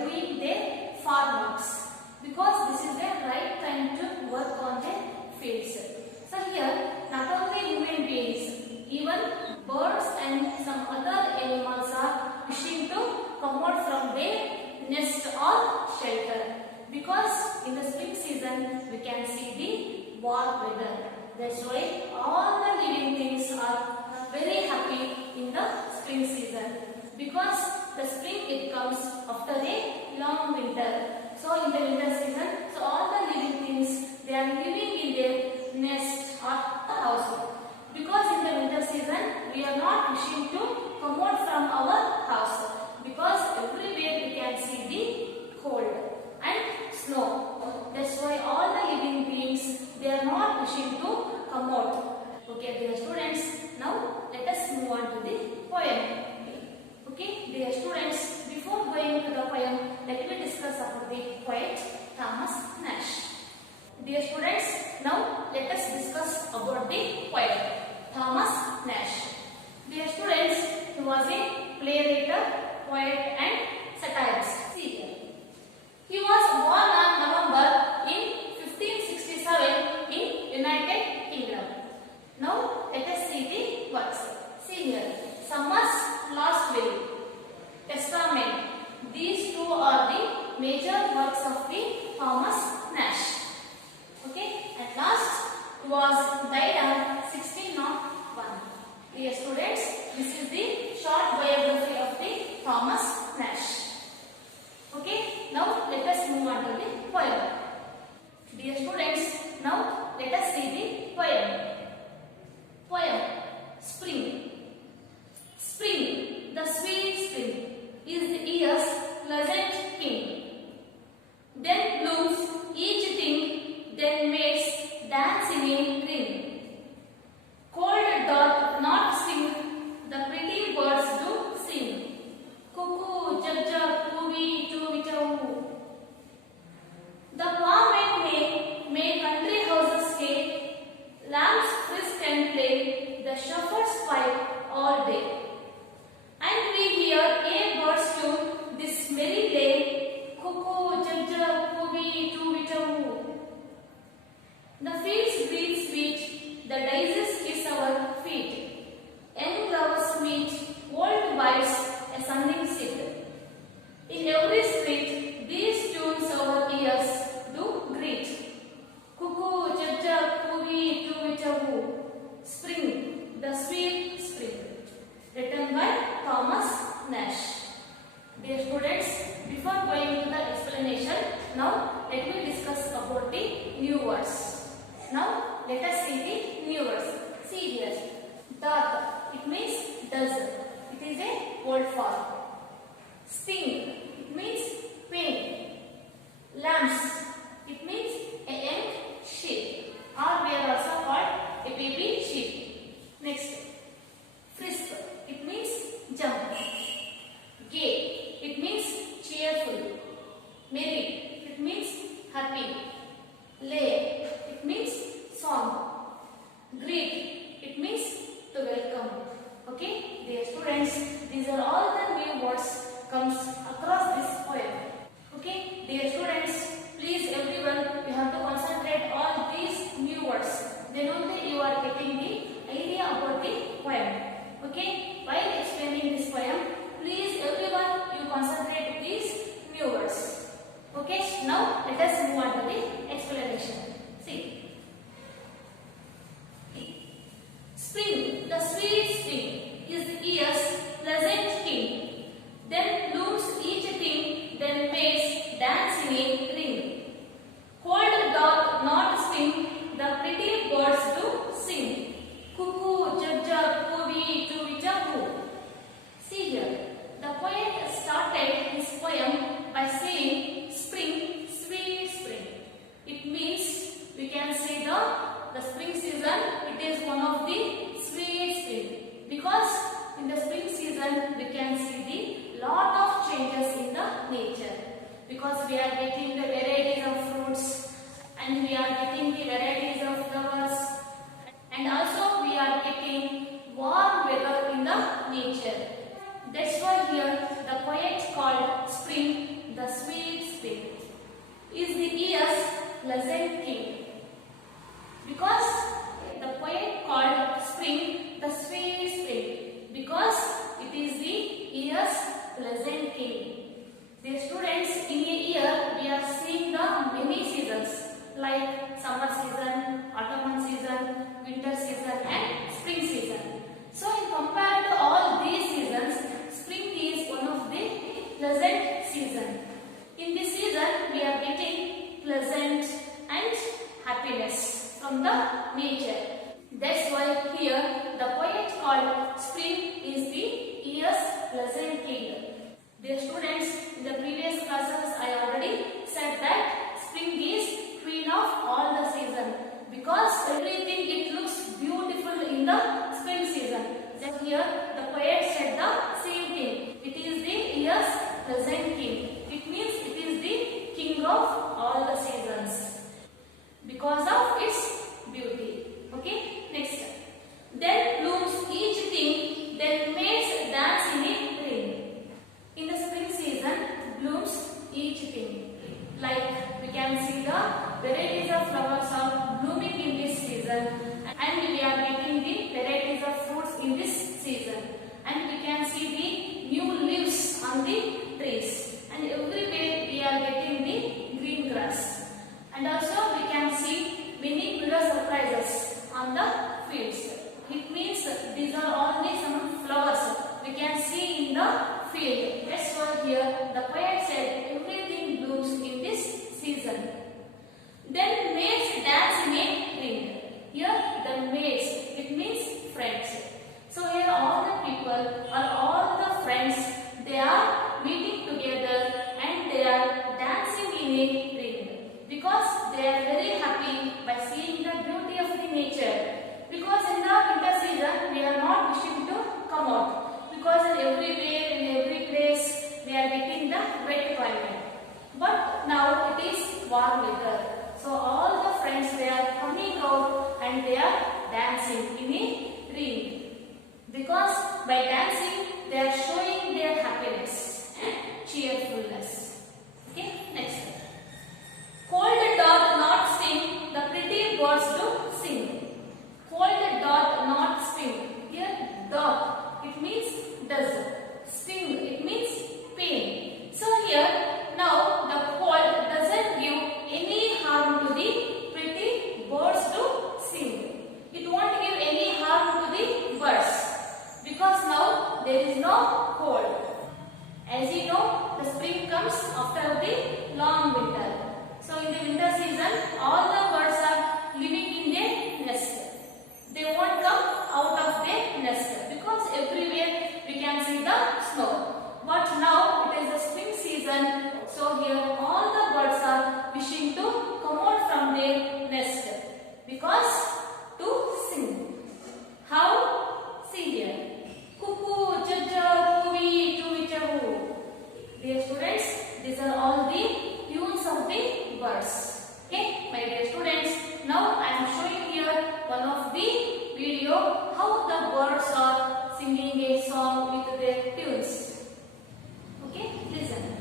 doing their farm works because this is the right time to work on their fields. So here not only human beings, even birds and some other animals are wishing to come out from their nest or shelter because in the spring season we can see the warm weather. That's why all the living things are very happy in the spring season because the spring it comes after a long winter. So in the winter season, so all the living things they are living in their nest or house because in the winter season we are not wishing to come out from our house because everywhere we can see the cold and snow. That's why all the living beings they are not wishing to come out. Okay, dear students, now let us move on to the poem. Okay, dear students, before going to the poem, let me discuss about the poet Thomas Nash. Dear students, now let us discuss about the poet Thomas Nash. Dear students, he was a playwright, poet and satirist. See here. He was born on November in 1567 in United Kingdom. Now let us see the works. See here. Summer's Last Will, Testament. These two are the major works of the Thomas Nash. Okay. At last, he was died on 1601. Dear students, this is the short biography of the Thomas Nash. Okay. Now let us move on to the poem. Dear students, now let us see the poem. Poem. Spring. Spring, the sweet spring, is the year's pleasant king. Then blooms each thing, then mates dancing in ring. Cold doth not sing, the pretty birds do sing. Cuckoo, jug, cooey, choo, chow. The palm and may country houses gay, lambs frisk and play, the shepherds pipe all day. And we hear a bird's tune this merry day, cuckoo, jug, cooey, choo, chow. The fields breathe sweet, the daisies kiss our feet. Young lovers meet, old wives a sunning seat. In every street, these tunes our ears do greet. Cuckoo, jug, cooey, choo, chow. Spring, the sweet spring. Written by Thomas Nash. Dear students, before going to the explanation, now let me discuss about the new words. Now let us see the new words. See here. Doth, it means does. It is a old form. Sting, it means pain. Lambs, it means a young sheep, or we are also called a baby sheep. Next, frisk, it means jump. Gay, it means cheerful. Merry, it means happy. Lay, it means song. Greet, it means to welcome. Okay, dear students, these are all the new words comes across this poem. Okay, dear students, please everyone, you have to concentrate on these new words. Then only you are getting the idea about the poem. Okay, while explaining this poem, please everyone, you concentrate these new words. Okay, now let us move on to the explanation. See. Spring, the sweet spring, is the year's pleasant king. Then blooms each thing, then mates dancing in ring. Cold doth not sting, the pretty birds do sing. Cuckoo, jug, cooey, choo, chow. See here, the poet started his poem by saying spring, sweet spring. It means we can say the spring season, it is one of the sweet spring because in the spring season we can see the lot of changes in the nature because we are getting the varieties of fruits and we are getting the varieties of flowers and also we are getting warm weather in the nature. That's why here the poet called spring the sweet spring. Is the year's pleasant king. Because the poet called spring the sweet spring, because it is the year's pleasant king. Dear students, in a year we are seeing the many seasons like summer season, autumn season, winter season and spring season. So in compared to all these seasons, spring is one of the pleasant season. In this season we are getting pleasant and happiness from the nature. That's why here the poet called spring is the year's pleasant king. Dear students, in the previous classes I already said that spring is queen of all the season, because everything it looks beautiful in the spring season. Just here the poet said the same thing. It is the year's pleasant king. It means it is the king of all the seasons because of its beauty. Okay, next. Then blooms each thing, then maids dance in a ring. In the spring season, blooms each thing. Like we can see the varieties of flowers are blooming in this season, and we are getting the varieties of fruits in this season. And we can see the new leaves on the trees. And everywhere we are getting the green grass. And also we can see many mirror surprises on the fields. It means these are only some flowers we can see in the field. That's why here the poet said everything blooms in this season. Then maids dance in a ring. Here the maids, it means friends. So here all the people or all the friends, they are meeting together and they are dancing in a ring, because they are very happy by seeing the beauty of the nature. Because in the winter season we are not wishing to come out, because in everywhere, in every place we are getting the wet climate. But now it is warm weather. So all the friends, they are coming out and they are dancing in a ring. Because by dancing they are showing their happiness and cheerfulness. Okay, next. Cold doth not sing, the pretty birds do sing. Cold doth not sting. Here doth, it means does. Sting, it means pain. So here now the cold doesn't give any harm to the pretty birds to sing. It won't give any harm to the birds, because now there is no cold. As you know, the spring comes after the long winter. So in the winter season, all the birds are living in their nest. They won't come out of their nest, because everywhere we can see the snow. But now it is the spring season, so here all the birds are wishing to come out from their nest, because to sing. How? See here. Cuckoo, chacha, cooey, choo, choo. Dear students, these are all the tunes of the birds. Okay, my dear students, now I am showing here one of the video how the birds are singing a song with their tunes. Okay, listen.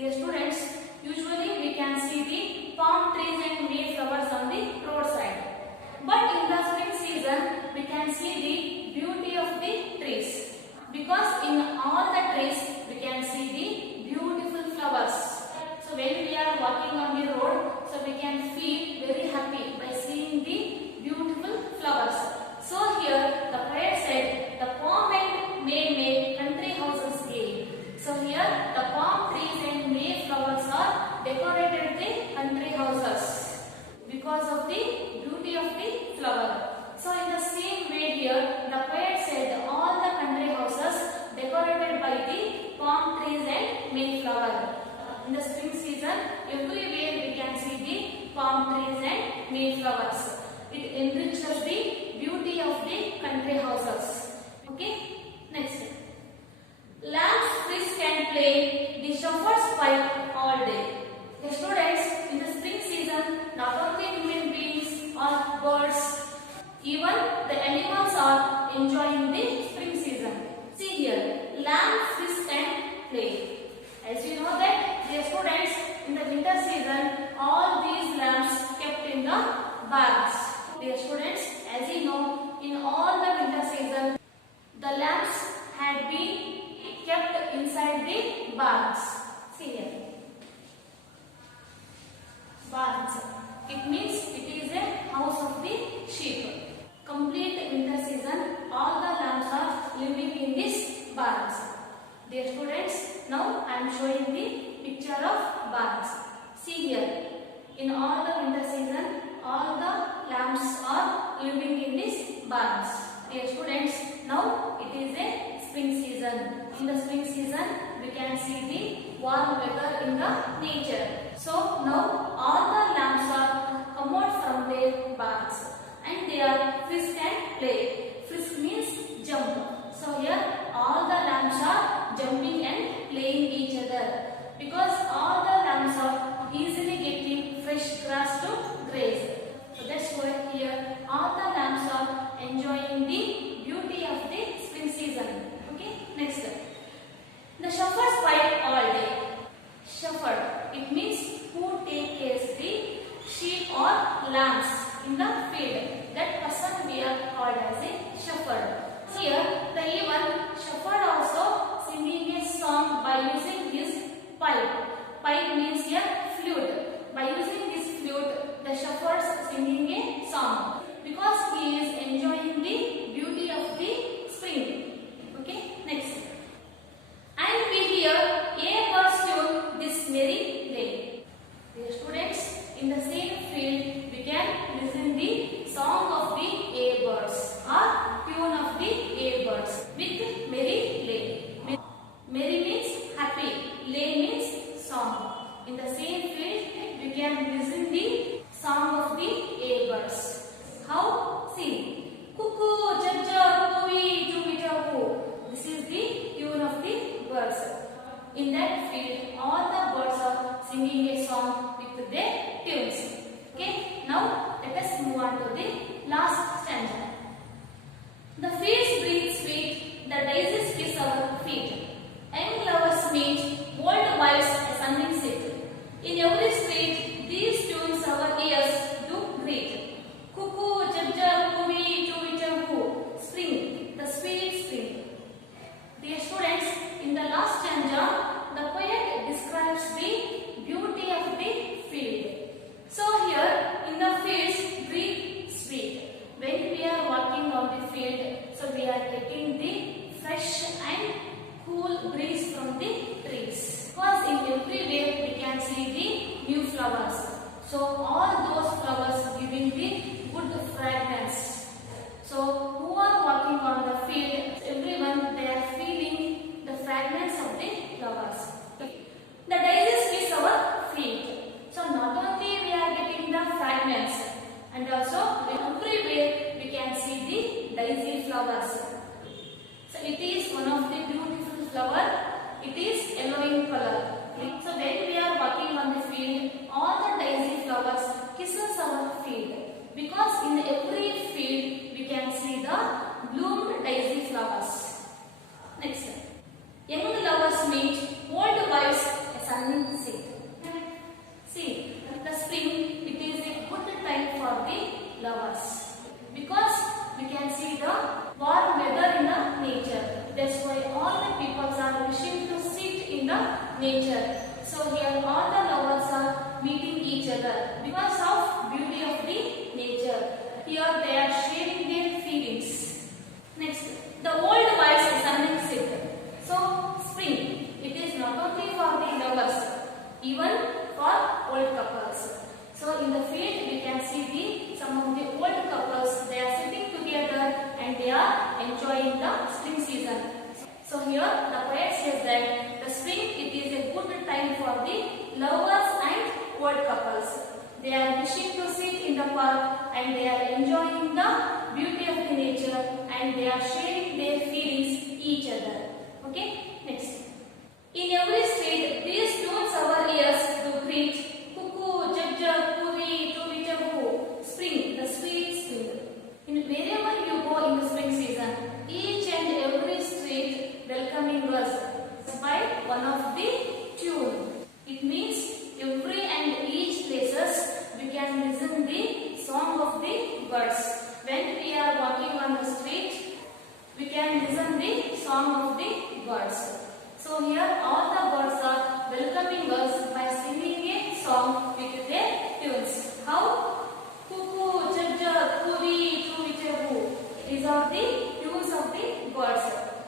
Dear students, usually we can see the palm trees and mayflowers. It enriches the beauty of the country houses. Okay, next. Lambs frisk and play, the shepherds pipe all day. The students, in the spring season, not only human beings or birds, even the animals are enjoying the spring season. See here, lambs frisk and play. As you know that, dear students, in the winter season, all these lambs kept in the barns. Dear students, as you know, in all the winter season, the lambs had been kept inside the barns. See here, barns. It means it is a house of the sheep. Complete winter season, all the lambs are living in these barns. Dear students, now I am showing the picture of barns. See here, in all the winter season, all the lambs are living in these barns. Dear students, now it is a spring season. In the spring season, we can see the warm weather in the nature. So now all the lambs are come out from their barns and they are frisk and play. Frisk means jump. So here all the lambs are jumping and playing each other because all the lambs are easily getting fresh grass to graze. So that's why here all the lambs are enjoying the beauty of the spring season. Okay, next. The shepherds fight all day. Shepherd, it means who take care of the sheep or lambs in the field. That person we are called as a shepherd. Here, the even shepherd also singing a song by using his pipe. Pipe means a flute. By using this flute, the shepherd is singing a song because he is enjoying the beauty of the spring. Okay, next. And we hear a bird's tune this merry day. Dear students, in the same field, we can listen the song of the air birds or tune of the air birds with merry lay. Merry means happy, lay means song. In the same field, we can listen the song of the air birds. How? See, cuckoo, jajja, cooey, chubby, this is the tune of the birds. In that field, all the birds are singing a song with their tunes. Okay, now let us move on to the last stanza. The fields breathe sweet, the daisies kiss our feet. Young lovers meet, old wives a sunning seat. In every street, these tunes our ears do greet. Cuckoo, jajja, cooey, choo, spring, the sweet spring. Dear students, in the last stanza, the poet describes the beauty of the field. So here, in the fields, breathe sweet. When we are walking on the field, so we are getting the fresh and cool breeze from the trees. Because in everywhere we can see the new flowers. So all those flowers giving the good fragrance. So who are walking on the field, everyone they are feeling the fragrance of the flowers. The daisies kiss our feet. So not only we are getting the fragrance, and also everywhere we can see the daisy flowers. So it is one of the beautiful flower. It is yellow in color. So when we are walking on the field, all the daisy flowers kisses our feet. Because in every field we can see the bloomed daisy flowers. Next. Young lovers meet, old wives a sunset. See, the spring, it is a good time for the lovers. Because we can see the warm weather in the nature. That's why all the people are wishing to sit in the nature. So here all the lovers are meeting each other because of beauty of the nature. Here they are sharing their feelings. Next, the old wives are sunset. So spring, it is not only for the lovers, even for old couples. So in the field we can see some of the old couples, they are sitting together and they are enjoying the spring season. So here the poet says that the spring, it is a good time for the lovers and old couples. They are wishing to sit in the park and they are enjoying the beauty of the nature and they are sharing their feelings each other. Okay, next. In every street, these tunes our ears do greet. Cuckoo, jug, puri, tuvichavu, spring, the sweet spring. In wherever you go in the spring season, each and every street welcoming us by one of the tune. It means every and each places we can listen the song of the birds. When we are walking on the street, we can listen the song of the birds. So here all the birds are welcoming us by singing a song with their tunes. How? Cuckoo, jajja, puri, tuvichavu. These are the tunes of the birds.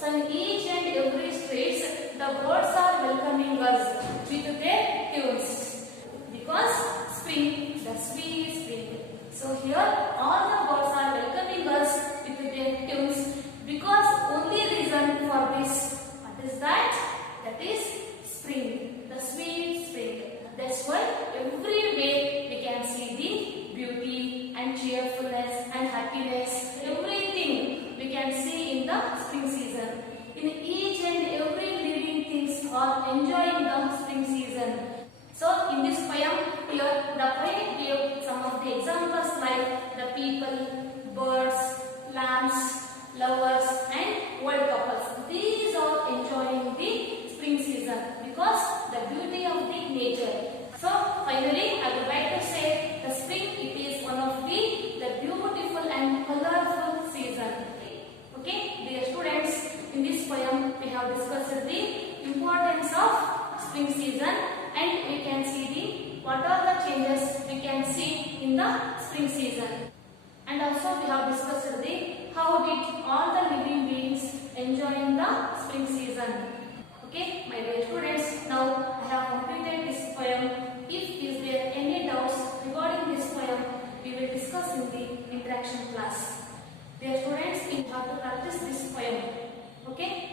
So in each and every streets, the birds are welcoming us with their tunes. Because spring, the sweet spring. So here all the birds are welcoming us with their tunes. Because only reason for this, what is that? That is spring, the sweet spring. That's why everywhere we can see the beauty and cheerfulness and happiness. Everything we can see in the spring season. In each and every living things are enjoying the spring season. So in this poem here, the poet gave some of the examples like the people, birds, lambs, lovers and old couples. These are enjoying the spring season because the beauty of the nature. So finally I would like to say the spring, it is one of the beautiful and colorful season. Okay, dear students, in this poem we have discussed the importance of spring season and we can see the what are the changes we can see in the spring season. And also we have discussed the how did all the living beings enjoying the spring season. Okay, my dear students, now I have completed this poem. If is there any doubts regarding this poem, we will discuss in the interaction class. Dear students, you have to practice this poem. Okay.